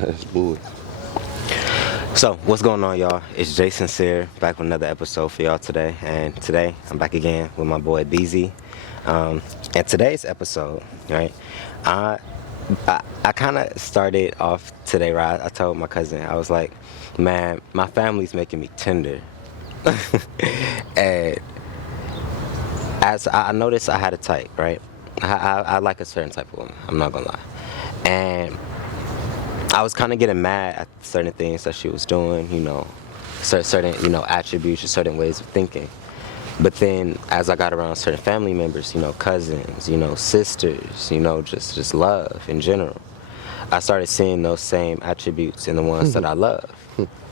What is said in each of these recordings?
That's bull. So, what's going on, y'all? It's Jay Sincere back with another episode for y'all today. And today, I'm back again with my boy BZ. And today's episode, right, I kind of started off today, right? I told my cousin, I was like, man, my family's making me tender. And as I noticed, I had a type, right? I like a certain type of woman, I'm not gonna lie. And I was kind of getting mad at certain things that she was doing, you know, certain, you know, attributes or certain ways of thinking. But then as I got around certain family members, you know, cousins, you know, sisters, you know, just love in general, I started seeing those same attributes in the ones that I love.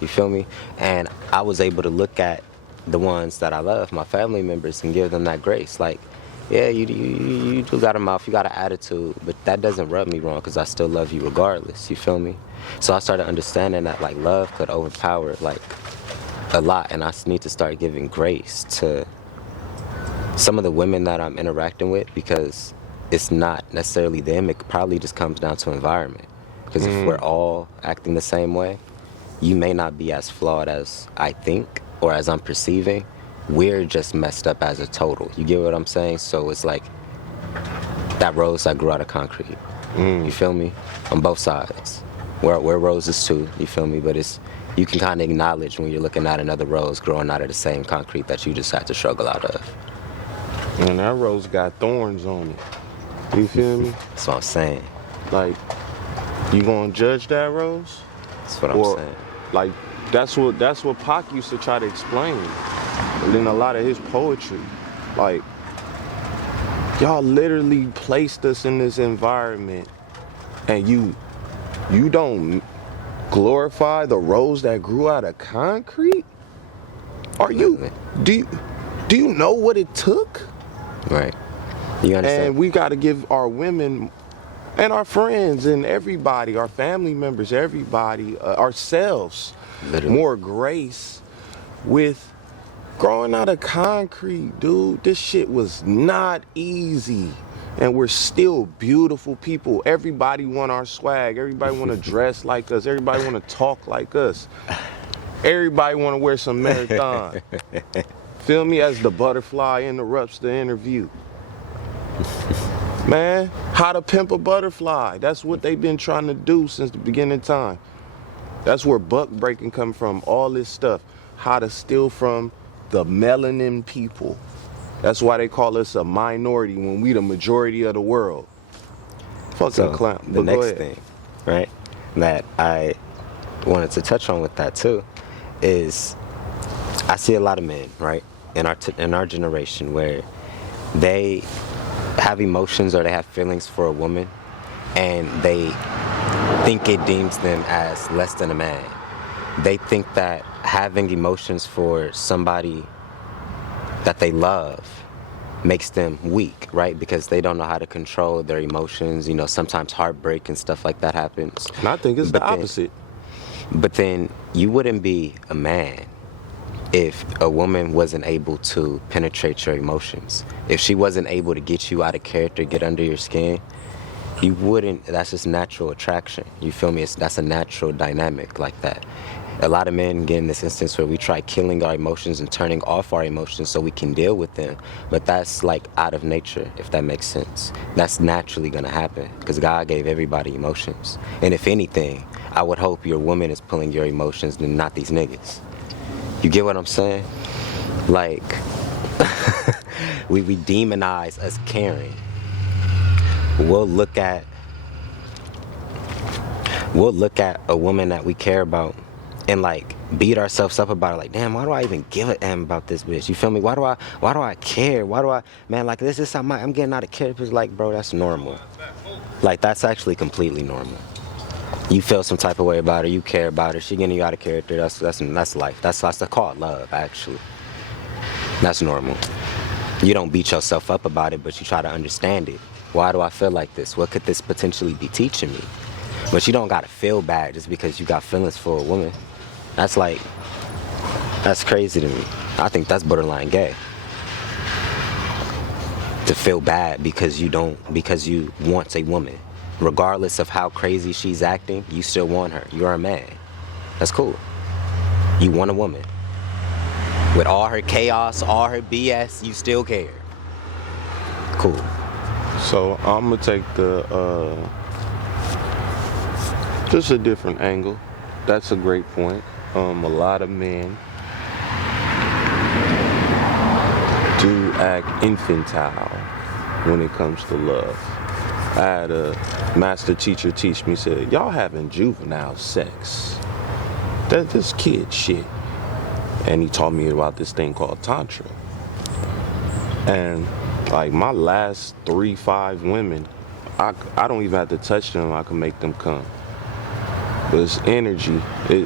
You feel me? And I was able to look at the ones that I love, my family members, and give them that grace. Like, yeah, you do got a mouth, you got an attitude, but that doesn't rub me wrong because I still love you regardless, you feel me? So I started understanding that, like, love could overpower, like, a lot, and I need to start giving grace to some of the women that I'm interacting with, because it's not necessarily them, it probably just comes down to environment. Because if we're all acting the same way, you may not be as flawed as I think or as I'm perceiving. We're just messed up as a total. You get what I'm saying? So it's like that rose that grew out of concrete. You feel me? On both sides. We're roses too, you feel me? But it's, you can kind of acknowledge when you're looking at another rose growing out of the same concrete that you just had to struggle out of. And that rose got thorns on it. You feel me? That's what I'm saying. Like, you gonna judge that rose? That's what I'm saying. Like, that's what Pac used to try to explain. And then a lot of his poetry, like, y'all literally placed us in this environment, and you don't glorify the rose that grew out of concrete? Do you know what it took? Right. You understand? And we got to give our women and our friends and everybody, our family members, everybody, ourselves, Literally. more grace with growing out of concrete, dude. This shit was not easy. And we're still beautiful people. Everybody want our swag. Everybody want to dress like us. Everybody want to talk like us. Everybody want to wear some marathon. Feel me? As the butterfly interrupts the interview. Man, how to pimp a butterfly. That's what they've been trying to do since the beginning of time. That's where buck breaking come from, all this stuff. How to steal from the melanin people. That's why they call us a minority when we the majority of the world. Fucking So clown. the But go next ahead. thing, right, that I wanted to touch on with that too, is I see a lot of men, right, in our generation where they have emotions or they have feelings for a woman, and they think it deems them as less than a man. They think that having emotions for somebody that they love makes them weak, right? Because they don't know how to control their emotions. You know, sometimes heartbreak and stuff like that happens. And I think it's the opposite. But then you wouldn't be a man if a woman wasn't able to penetrate your emotions. If she wasn't able to get you out of character, get under your skin, you wouldn't. That's just natural attraction. You feel me? That's a natural dynamic like that. A lot of men get in this instance where we try killing our emotions and turning off our emotions so we can deal with them. But that's like out of nature, if that makes sense. That's naturally gonna happen because God gave everybody emotions. And if anything, I would hope your woman is pulling your emotions and not these niggas. You get what I'm saying? Like, we demonize us caring. We'll look at a woman that we care about and like beat ourselves up about it, like, damn, why do I even give a damn about this bitch? You feel me? Why do I care? Man, like, this is something I'm getting out of character. It's like, bro, that's normal. Like, that's actually completely normal. You feel some type of way about her, you care about her, she getting you out of character, that's life. That's called love, actually. That's normal. You don't beat yourself up about it, but you try to understand it. Why do I feel like this? What could this potentially be teaching me? But you don't gotta feel bad just because you got feelings for a woman. That's crazy to me. I think that's borderline gay. To feel bad because you want a woman. regardless of how crazy she's acting, you still want her. You're a man. That's cool. You want a woman. With all her chaos, all her BS, you still care. Cool. So I'm gonna take the just a different angle. That's a great point. A lot of men do act infantile when it comes to love. I had a master teacher teach me, said, y'all having juvenile sex. That's just kid shit. And he taught me about this thing called Tantra. And like my last 3-5 women, I don't even have to touch them, I can make them come. But it's energy.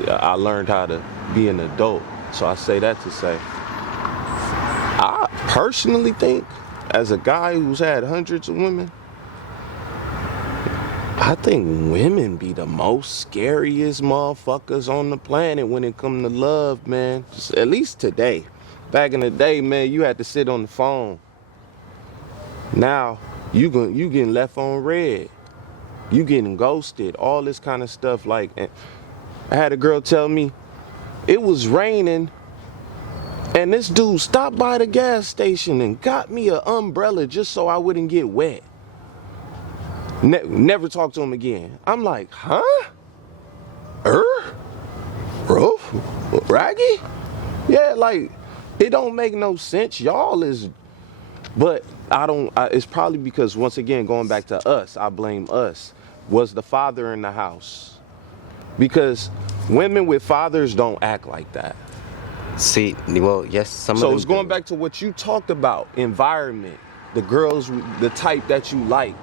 I learned how to be an adult. So I say that to say, I personally think, as a guy who's had hundreds of women, I think women be the most scariest motherfuckers on the planet when it come to love, man. Just, at least today. Back in the day, man, you had to sit on the phone. Now, you getting left on red. You getting ghosted, all this kind of stuff. Like, I had a girl tell me it was raining and this dude stopped by the gas station and got me an umbrella just so I wouldn't get wet. Never talk to him again. I'm like, huh? Roof? Raggy? Yeah, like, it don't make no sense. Y'all is, but it's probably because, once again, going back to us, I blame us. Was the father in the house? Because women with fathers don't act like that. See, well, yes, some of them. So it's going back to what you talked about, environment, the girls, the type that you like.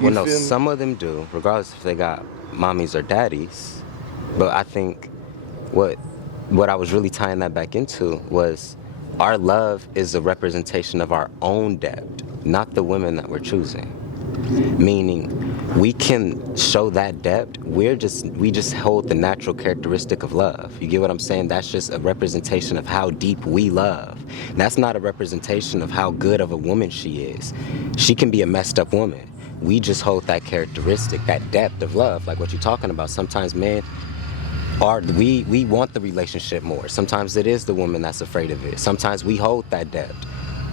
Well, no, some of them do, regardless if they got mommies or daddies. But I think what I was really tying that back into was our love is a representation of our own depth, not the women that we're choosing. Meaning, we can show that depth. We just hold the natural characteristic of love. You get what I'm saying? That's just a representation of how deep we love. That's not a representation of how good of a woman she is. She can be a messed up woman. We just hold that characteristic, that depth of love, like what you're talking about. Sometimes men we want the relationship more. Sometimes it is the woman that's afraid of it. Sometimes we hold that depth,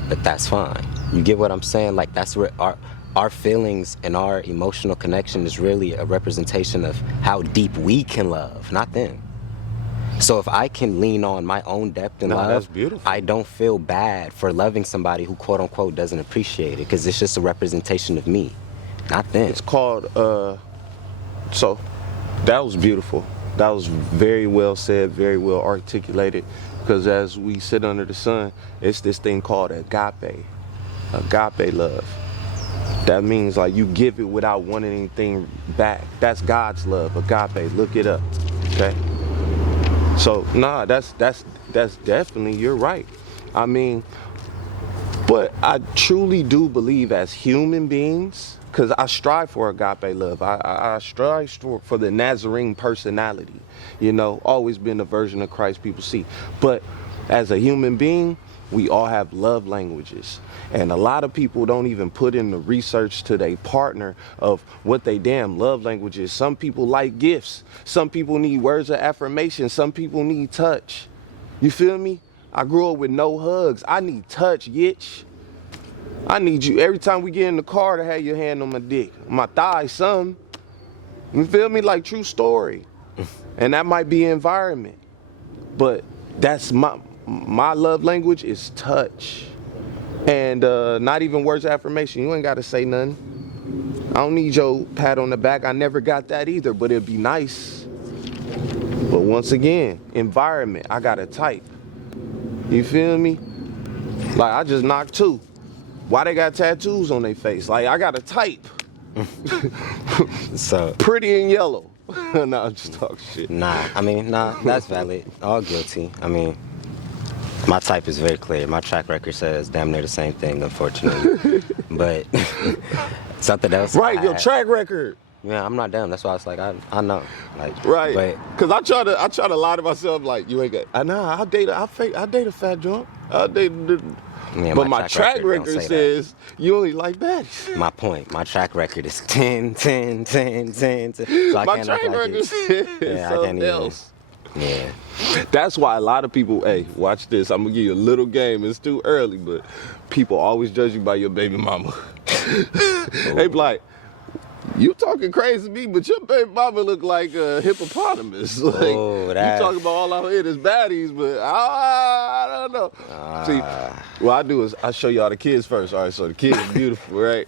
but that's fine. You get what I'm saying? Like, that's where our feelings and our emotional connection is really a representation of how deep we can love, not them. So if I can lean on my own depth in love, that's beautiful. I don't feel bad for loving somebody who quote unquote doesn't appreciate it, because it's just a representation of me, not them. It's called, so that was beautiful. That was very well said, very well articulated, because as we sit under the sun, it's this thing called agape love. That means like you give it without wanting anything back. That's God's love, agape. Look it up, okay? So nah, that's definitely, you're right. I mean, but I truly do believe as human beings, because I strive for agape love. I strive for the Nazarene personality. You know, always been the version of Christ people see. But as a human being, we all have love languages. And a lot of people don't even put in the research to their partner of what they damn love language is. Some people like gifts. Some people need words of affirmation. Some people need touch. You feel me? I grew up with no hugs. I need touch, yitch. I need you every time we get in the car to have your hand on my dick, my thigh, something. You feel me? Like, true story. And that might be environment. But that's my love language is touch. And not even words of affirmation. You ain't got to say nothing. I don't need your pat on the back. I never got that either, but it'd be nice. But once again, environment. I got to type. You feel me? Like, I just knocked 2. Why they got tattoos on their face? Like, I got to type. So pretty in yellow. Nah, I'm just talking shit. Nah, that's valid. All guilty. I mean, my type is very clear. My track record says damn near the same thing, unfortunately. But something else. Right, your track record. Yeah, I'm not dumb. That's why I was like, I know. Like, right. But, cause I try to lie to myself like, you ain't got. I date a fat drunk. I date. Yeah, But my track don't record say says you only like baddies. that. My point. My track record is 10, 10, 10, 10, 10. So I My can't track act like record it. says Yeah, I something can't even. else. Yeah. That's why a lot of people, hey, watch this. I'm gonna give you a little game. It's too early, but people always judge you by your baby mama. They be like, you talking crazy to me, but your baby mama look like a hippopotamus. Like, you talking about all out here is baddies, but I don't know. See, what I do is I show y'all the kids first. All right, so the kid is beautiful, right?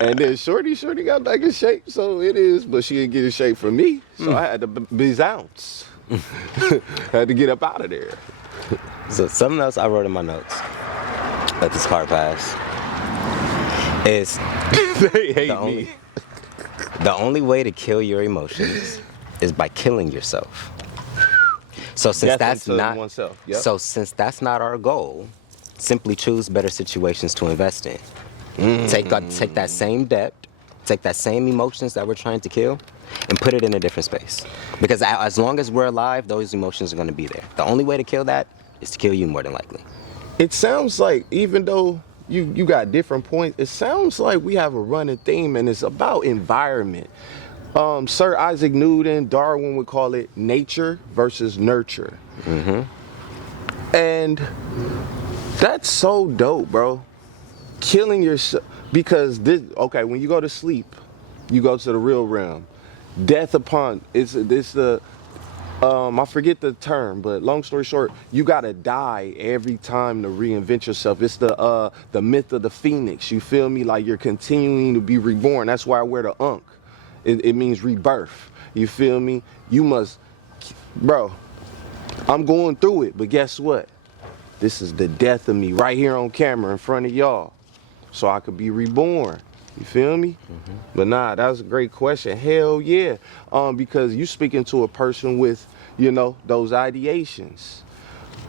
And then Shorty got back in shape, so it is, but she didn't get in shape for me, so I had to be ounce. Had to get up out of there. So something else I wrote in my notes at this car pass is They hate me. the only way to kill your emotions is by killing yourself. So since Death that's unto not oneself. Yep. so since that's not our goal, simply choose better situations to invest in. Take that same debt, take that same emotions that we're trying to kill, and put it in a different space. Because as long as we're alive, those emotions are going to be there. The only way to kill that is to kill you, more than likely. It sounds like, even though you got different points, it sounds like we have a running theme, and it's about environment. Sir Isaac Newton, Darwin would call it nature versus nurture. And that's so dope, bro. Killing yourself, because this, okay, when you go to sleep, you go to the real realm. Death upon, I forget the term, but long story short, you gotta die every time to reinvent yourself. It's the myth of the phoenix, you feel me? Like you're continuing to be reborn. That's why I wear the ankh. It means rebirth, you feel me? You must, bro, I'm going through it, but guess what? This is the death of me right here on camera in front of y'all, so I could be reborn. You feel me? But nah, that was a great question. Hell yeah. Because you speaking to a person with, you know, those ideations.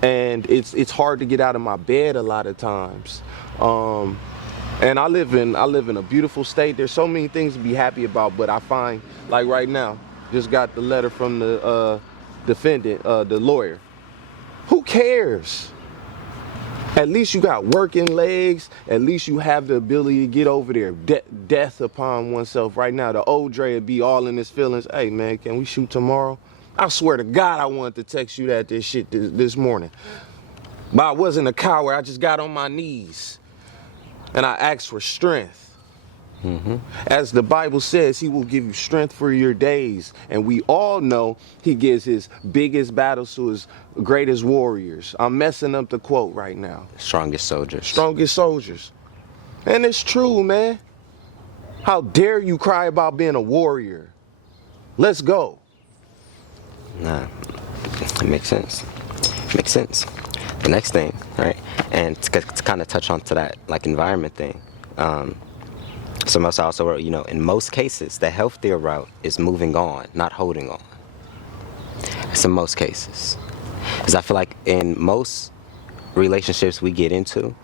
And it's hard to get out of my bed a lot of times. And I live in a beautiful state. There's so many things to be happy about, but I find, like right now, just got the letter from the defendant, the lawyer. Who cares? At least you got working legs. At least you have the ability to get over there. Death upon oneself. Right now, the old Dre would be all in his feelings. Hey, man, can we shoot tomorrow? I swear to God, I wanted to text you this shit this morning. But I wasn't a coward. I just got on my knees. And I asked for strength. As the Bible says, he will give you strength for your days. And we all know he gives his biggest battles to his greatest warriors. I'm messing up the quote right now. Strongest soldiers. Strongest soldiers. And it's true, man. How dare you cry about being a warrior? Let's go. Nah, it makes sense. Makes sense. The next thing, right? And to kind of touch on to that, like, environment thing. Some else I also wrote, you know, in most cases, the healthier route is moving on, not holding on. It's in most cases. Because I feel like in most relationships we get into,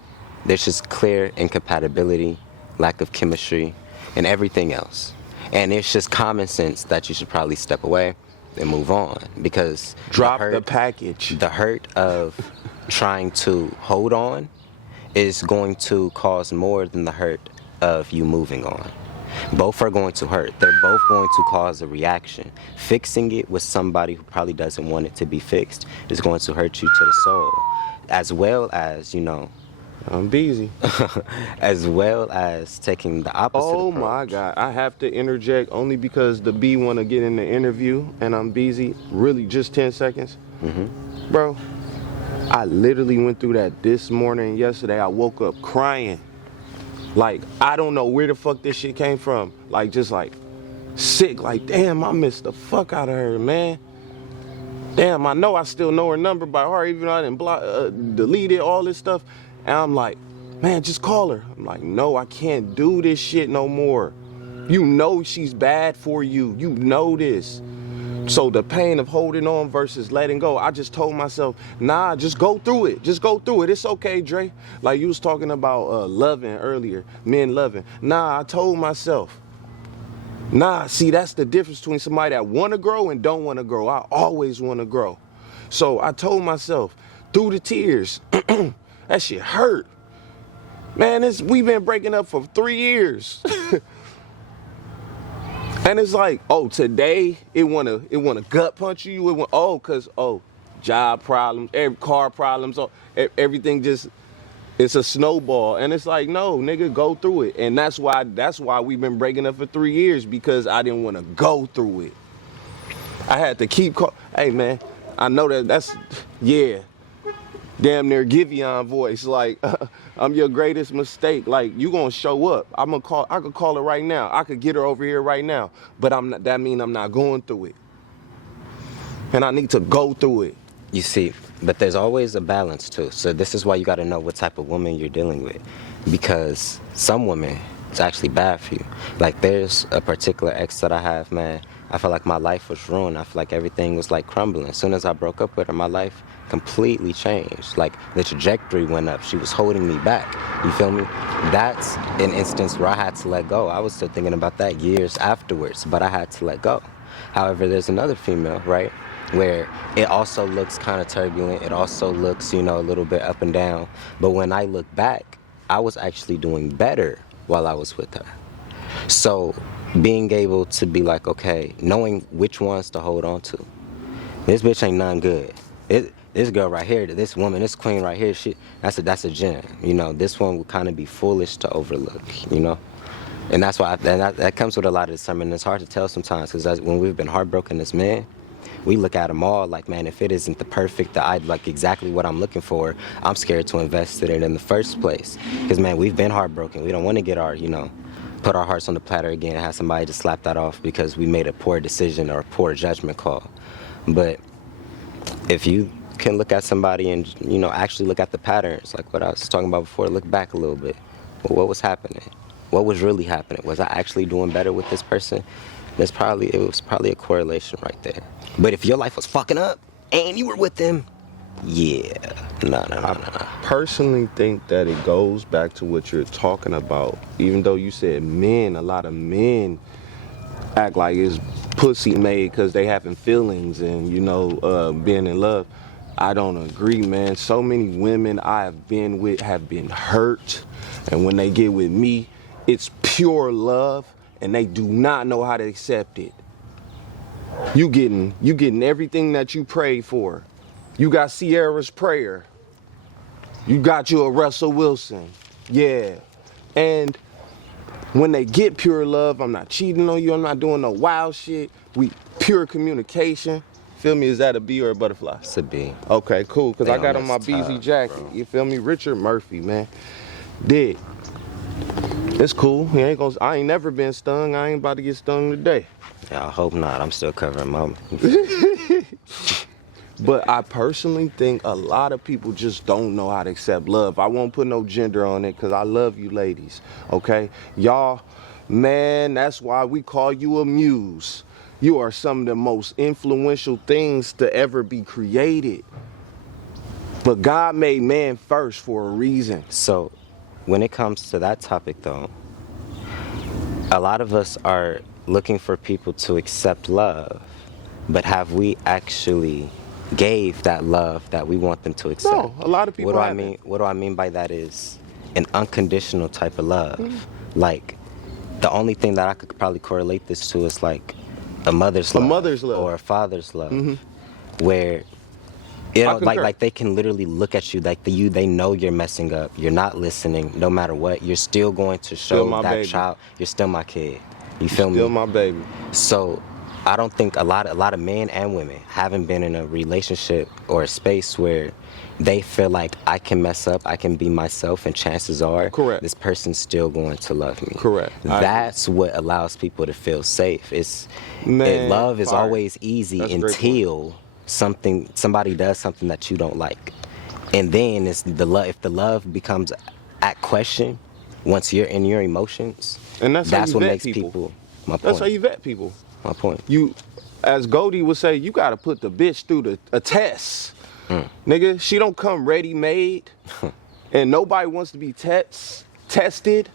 there's just clear incompatibility, lack of chemistry, and everything else. And it's just common sense that you should probably step away and move on, because Drop the package. The hurt of trying to hold on is going to cause more than the hurt of you moving on. Both are going to hurt. They're both going to cause a reaction. Fixing it with somebody who probably doesn't want it to be fixed is going to hurt you to the soul, as well as, you know, I'm busy. as well as taking the opposite Oh approach. my God, I have to interject only because the B want to get in the interview and I'm busy. Really, just 10 seconds. Bro, I literally went through that this morning and yesterday. I woke up crying. Like, I don't know where the fuck this shit came from. Like, just like sick. Like, damn, I missed the fuck out of her, man. Damn, I know I still know her number by heart, even though I didn't delete it, all this stuff. And I'm like, man, just call her. I'm like, no, I can't do this shit no more. You know she's bad for you. You know this. So the pain of holding on versus letting go, I just told myself, nah, just go through it. Just go through it. It's okay, Dre. Like you was talking about loving earlier, men loving. Nah, I told myself, nah, see, that's the difference between somebody that want to grow and don't want to grow. I always want to grow. So I told myself, through the tears, that shit hurt. Man, we've been breaking up for 3 years. And it's like, oh, today it wanna gut punch you. Cause job problems, car problems, everything just, it's a snowball. And it's like, no, nigga, go through it. And that's why we've been breaking up for 3 years, because I didn't want to go through it. I had to keep hey man, I know that's yeah. Damn near Giveon voice, like I'm your greatest mistake. Like, you gonna show up. I could call her right now. I could get her over here right now. But that mean I'm not going through it. And I need to go through it. You see, but there's always a balance too. So this is why you got to know what type of woman you're dealing with, because some women, it's actually bad for you. Like, there's a particular ex that I have, man. I felt like my life was ruined. I feel like everything was like crumbling. As soon as I broke up with her, my life completely changed. Like, the trajectory went up. She was holding me back. You feel me? That's an instance where I had to let go. I was still thinking about that years afterwards, but I had to let go. However, there's another female, right, where it also looks kind of turbulent. It also looks, a little bit up and down. But when I look back, I was actually doing better while I was with her. So being able to be like, okay, knowing which ones to hold on to. This bitch ain't none good. This girl right here, this woman, this queen right here, that's a gem. This one would kind of be foolish to overlook, And that's why, that comes with a lot of discernment. It's hard to tell sometimes, because when we've been heartbroken as men, we look at them all like, man, if it isn't the perfect, like exactly what I'm looking for, I'm scared to invest in it in the first place. Because, man, we've been heartbroken. We don't want to get put our hearts on the platter again and have somebody just slap that off because we made a poor decision or a poor judgment call. But if you can look at somebody and, actually look at the patterns, like what I was talking about before, look back a little bit. Well, what was happening? What was really happening? Was I actually doing better with this person? It was probably a correlation right there. But if your life was fucking up and you were with them, yeah, no. I personally think that it goes back to what you're talking about. Even though you said men, a lot of men act like it's pussy made because they having feelings and, being in love. I don't agree, man. So many women I have been with have been hurt. And when they get with me, it's pure love. And they do not know how to accept it. You getting everything that you prayed for. You got Sierra's prayer. You got you a Russell Wilson. Yeah. And when they get pure love, I'm not cheating on you. I'm not doing no wild shit. We pure communication. Feel me? Is that a bee or a butterfly? It's a bee. Okay, cool. Because I got on my BZ jacket. Bro. You feel me? Richard Murphy, man. Did. It's cool. I ain't never been stung. I ain't about to get stung today. Yeah, I hope not. I'm still covering mama. But I personally think a lot of people just don't know how to accept love. I won't put no gender on it because I love you ladies, okay? Y'all, man, that's why we call you a muse. You are some of the most influential things to ever be created. But God made man first for a reason. So, when it comes to that topic, though, a lot of us are looking for people to accept love, but have we actually gave that love that we want them to accept? No, a lot of people haven't. What do I mean by that is an unconditional type of love. Like, the only thing that I could probably correlate this to is like a mother's love or a father's love, where like they can literally look at you like they know you're messing up, you're not listening, no matter what, you're still going to show that baby. Child, you're still my kid. You feel me? Still my baby. So I don't think a lot of men and women haven't been in a relationship or a space where they feel like I can mess up, I can be myself, and chances are this person's still going to love me. Correct. That's what allows people to feel safe. Love is always easy until somebody does something that you don't like. And then it's the love. If the love becomes at question once you're in your emotions, and that's what makes people. My point. That's how you vet people. My point. You, as Goldie would say, you gotta put the bitch through a test. Nigga, she don't come ready-made, and nobody wants to be tested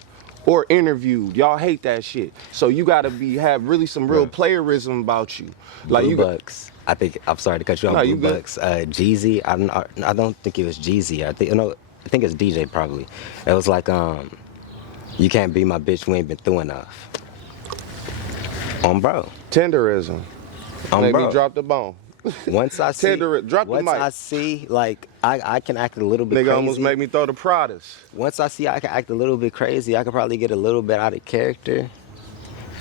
or interviewed. Y'all hate that shit. So you gotta have really some real playerism about you. Like Blue Bucks. I'm sorry to cut you off. Blue Bucks. Jeezy. I don't think it was Jeezy. I think I think it's DJ probably. It was like, you can't be my bitch, we ain't been through enough. Bro. Tenderism. Made Bro. me drop the bone. Once I see, Drop the mic. once I see, like, I can act a little bit Nigga crazy. almost made me throw the Pradas. Once I see I can act a little bit crazy, I could probably get a little bit out of character.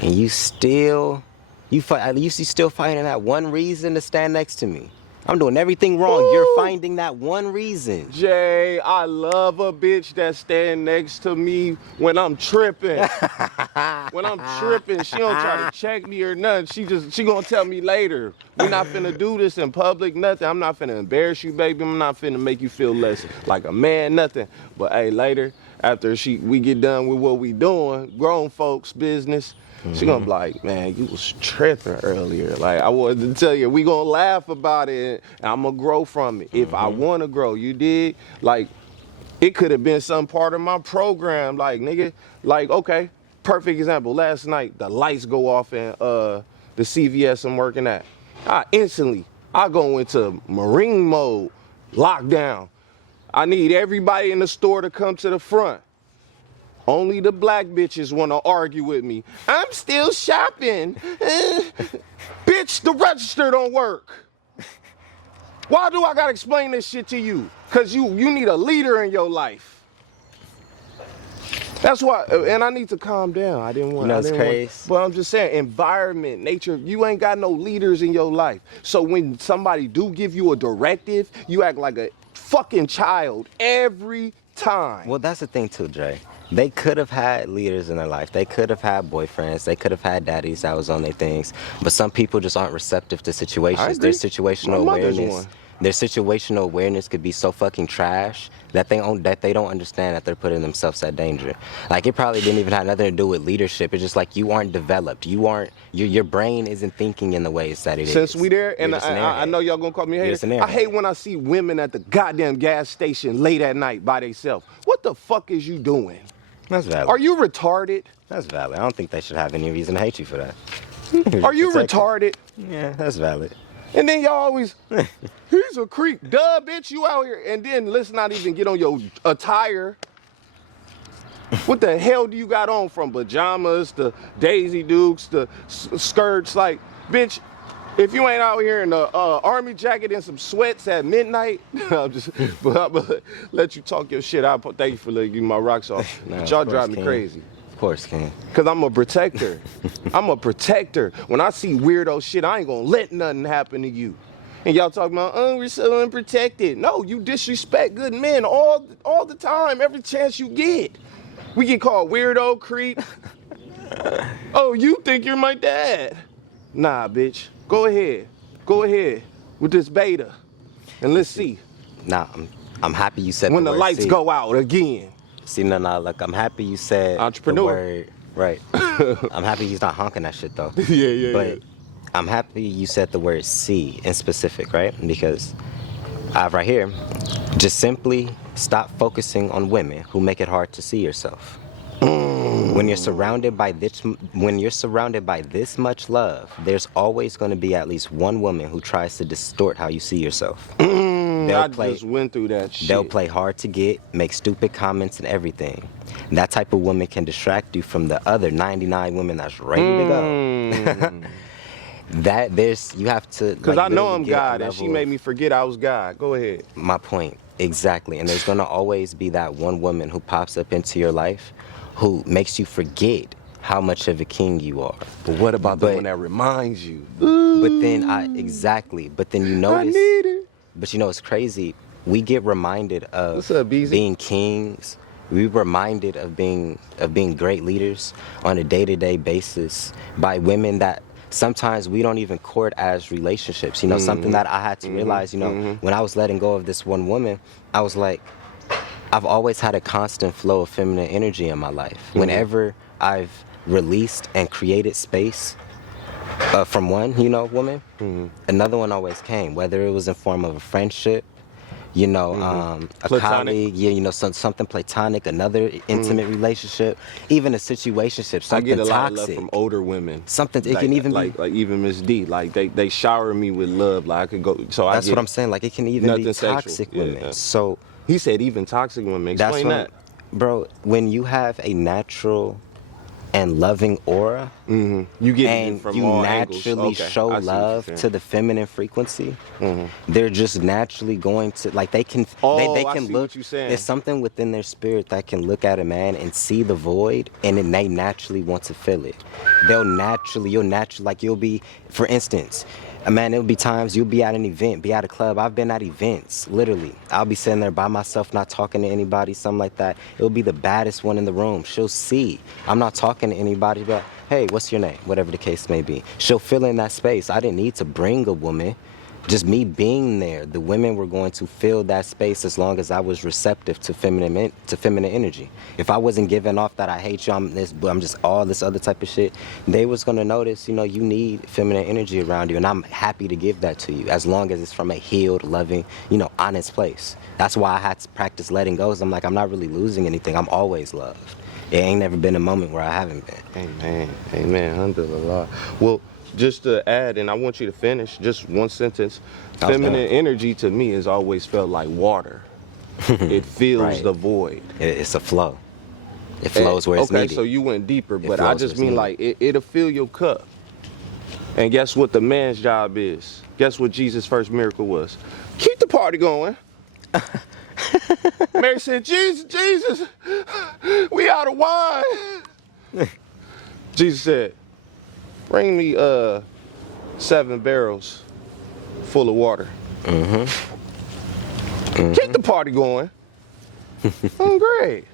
And you still finding that one reason to stand next to me. I'm doing everything wrong. Ooh. You're finding that one reason. Jay, I love a bitch that stand next to me when I'm tripping. When I'm tripping, she don't try to check me or nothing. She gonna tell me later. We not finna do this in public, nothing. I'm not finna embarrass you, baby. I'm not finna make you feel less like a man, nothing. But hey, later, after we get done with what we doing, grown folks business, she gonna be like, man, you was tripping earlier. Like, I wanted to tell you, we gonna laugh about it, and I'm gonna grow from it. If I wanna grow, you dig? Like, it could have been some part of my program, like, nigga, like, okay, perfect example. Last night, the lights go off in the CVS I'm working at. I go into Marine mode, lockdown. I need everybody in the store to come to the front. Only the black bitches want to argue with me. I'm still shopping. Bitch, the register don't work. Why do I gotta explain this shit to you? Cause you need a leader in your life. That's why, and I need to calm down. I didn't want. It's crazy. But I'm just saying, environment, nature. You ain't got no leaders in your life. So when somebody do give you a directive, you act like a fucking child every time. Well, that's the thing too, Dre. They could have had leaders in their life. They could have had boyfriends. They could have had daddies that was on their things. But some people just aren't receptive to situations. Their situational awareness. Their situational awareness could be so fucking trash that they don't understand that they're putting themselves at danger. Like, it probably didn't even have nothing to do with leadership. It's just like you aren't developed. Your brain isn't thinking in the ways that it is. Since we there, and I know y'all gonna call me a hater. I hate when I see women at the goddamn gas station late at night by themselves. What the fuck is you doing? That's valid. Are you retarded? That's valid. I don't think they should have any reason to hate you for that. Are you retarded? Yeah, that's valid. And then y'all always, he's a creep. Duh, bitch, you out here. And then let's not even get on your attire. What the hell do you got on, from pajamas to Daisy Dukes to skirts? Like, bitch, if you ain't out here in a army jacket and some sweats at midnight, I'm gonna let you talk your shit. Thank you for letting me my rocks off. No, y'all drive me crazy. Of course, King. Cause I'm a protector. I'm a protector. When I see weirdo shit, I ain't gonna let nothing happen to you. And y'all talking about, oh, we're so unprotected. No, you disrespect good men all the time, every chance you get. We get called weirdo, creep. Oh, you think you're my dad? Nah, bitch. Go ahead with this beta, and let's see. Nah, I'm happy you said when the the word lights see. go out again. See, no, look, I'm happy you said Entrepreneur. the word, right. I'm happy he's not honking that shit though. Yeah. But I'm happy you said the word see in specific, right? Because I have right here, just simply stop focusing on women who make it hard to see yourself. When you're surrounded by this much love, there's always going to be at least one woman who tries to distort how you see yourself. Just went through that shit. They'll play hard to get, make stupid comments and everything. That type of woman can distract you from the other 99 women that's ready to go. You have to. Because I know I'm God, and she made me forget I was God. Go ahead. My point, exactly. And there's gonna always be that one woman who pops up into your life, who makes you forget how much of a king you are. But what about the one that reminds you? But then exactly. But then you notice. I need it. But you know, it's crazy. We get reminded of What's up, Beezy? being kings. We're reminded of being great leaders on a day-to-day basis by women that sometimes we don't even court as relationships. You know, something that I had to realize, you know, when I was letting go of this one woman, I was like, I've always had a constant flow of feminine energy in my life. Whenever I've released and created space from one, woman, another one always came, whether it was in form of a friendship, a colleague, something platonic, another intimate relationship, even a situationship, something I get a lot toxic. of love from older women. Something it can even be like even Miss D, like they shower me with love, like I could go. So that's what I'm saying. Like, it can even be sexual. toxic women. So He said even toxic women. That's Explain that. bro. When you have a natural and loving aura, You get it and from you all angles. naturally Okay, show I see what you're love saying. to the feminine frequency, they're just naturally going to, like, they can they I can see look. what you're saying. There's something within their spirit that can look at a man and see the void, and then they naturally want to fill it. You'll naturally, like, you'll be, for instance, man, there'll be times you'll be at an event, be at a club. I've been at events, literally. I'll be sitting there by myself, not talking to anybody, something like that. It'll be the baddest one in the room. She'll see I'm not talking to anybody, but hey, what's your name? Whatever the case may be. She'll fill in that space. I didn't need to bring a woman. Just me being there, the women were going to fill that space as long as I was receptive to feminine energy. If I wasn't giving off that I hate you, I'm just all this other type of shit, they was gonna notice, you need feminine energy around you, and I'm happy to give that to you as long as it's from a healed, loving, honest place. That's why I had to practice letting go. I'm like, I'm not really losing anything. I'm always loved. It ain't never been a moment where I haven't been. Amen. Alhamdulillah. Well, just to add, and I want you to finish, just one sentence. Feminine energy to me has always felt like water. It fills Right. the void. It's a flow. It flows where it's okay, needed. so you went deeper, but flows I where just it's mean needed. like it'll fill your cup. And guess what the man's job is? Guess what Jesus' first miracle was? Keep the party going. Mary said, Jesus, we out of wine. Jesus said, bring me 7 barrels full of water. Keep the party going. I'm great.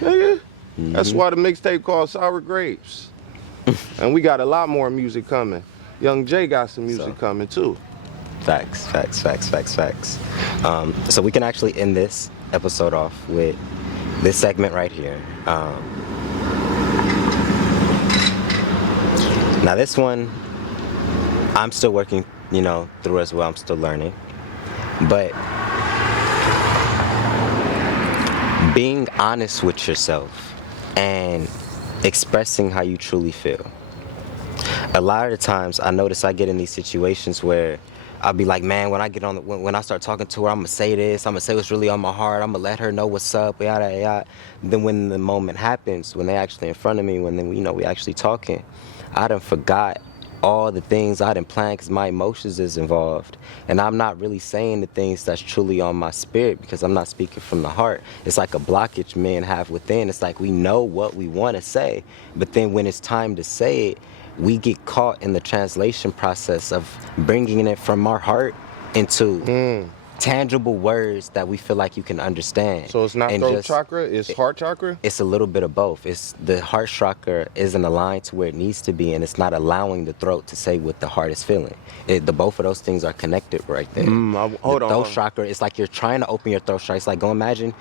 Nigga. That's why the mixtape called Sour Grapes. And we got a lot more music coming. Young Jay got some music coming too. Facts. So we can actually end this episode off with this segment right here. Now this one, I'm still working, through as well. I'm still learning. But being honest with yourself and expressing how you truly feel. A lot of the times I notice I get in these situations where I'll be like, man, when I start talking to her, I'm gonna say this, I'm gonna say what's really on my heart, I'm gonna let her know what's up, yada yada. Then when the moment happens, when they actually in front of me, when we actually talking, I done forgot all the things I done planned because my emotions is involved, and I'm not really saying the things that's truly on my spirit because I'm not speaking from the heart. It's like a blockage men have within. It's like we know what we want to say, but then when it's time to say it, we get caught in the translation process of bringing it from our heart into tangible words that we feel like you can understand. So it's not throat chakra, it's heart chakra? It's a little bit of both. It's the heart chakra isn't aligned to where it needs to be, and it's not allowing the throat to say what the heart is feeling. Both of those things are connected right there. Hold on. Throat chakra, it's like you're trying to open your throat chakra. It's like, go imagine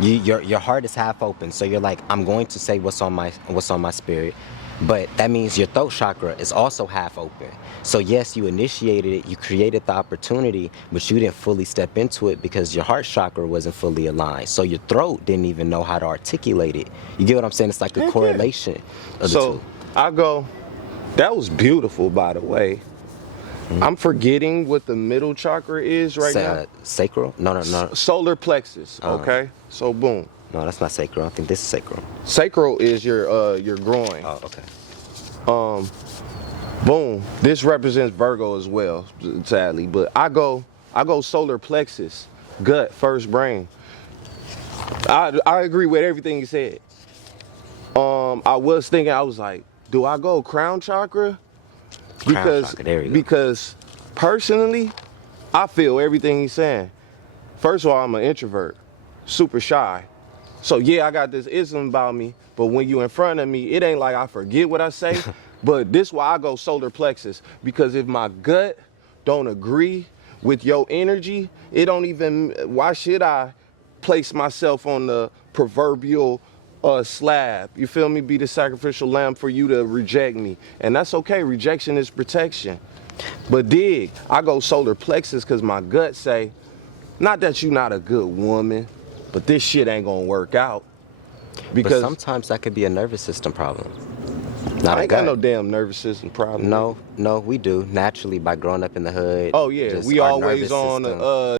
your heart is half open, so you're like, I'm going to say what's on my spirit. But that means your throat chakra is also half open. So yes, you initiated it, you created the opportunity, but you didn't fully step into it because your heart chakra wasn't fully aligned. So your throat didn't even know how to articulate it. You get what I'm saying? It's like a correlation of the two. I go, that was beautiful, by the way. I'm forgetting what the middle chakra is right now. Sacral? No. Solar plexus, okay? So boom. No, that's not sacral. I think this is sacral. Sacral is your groin. Oh, okay. Boom. This represents Virgo as well, sadly. But I go solar plexus, gut, first brain. I agree with everything you said. I was thinking, I was like, do I go crown chakra? Chakra, there you go. Because personally, I feel everything he's saying. First of all, I'm an introvert, super shy. So yeah, I got this ism about me, but when you in front of me, it ain't like I forget what I say. But this why I go solar plexus, because if my gut don't agree with your energy, it don't even, why should I place myself on the proverbial slab? You feel me? Be the sacrificial lamb for you to reject me. And that's okay, rejection is protection. But dig, I go solar plexus because my gut say, not that you not a good woman, but this shit ain't gonna work out. Because but sometimes that could be a nervous system problem. I ain't got no damn nervous system problem. No, we do. Naturally, by growing up in the hood. Oh yeah, we always on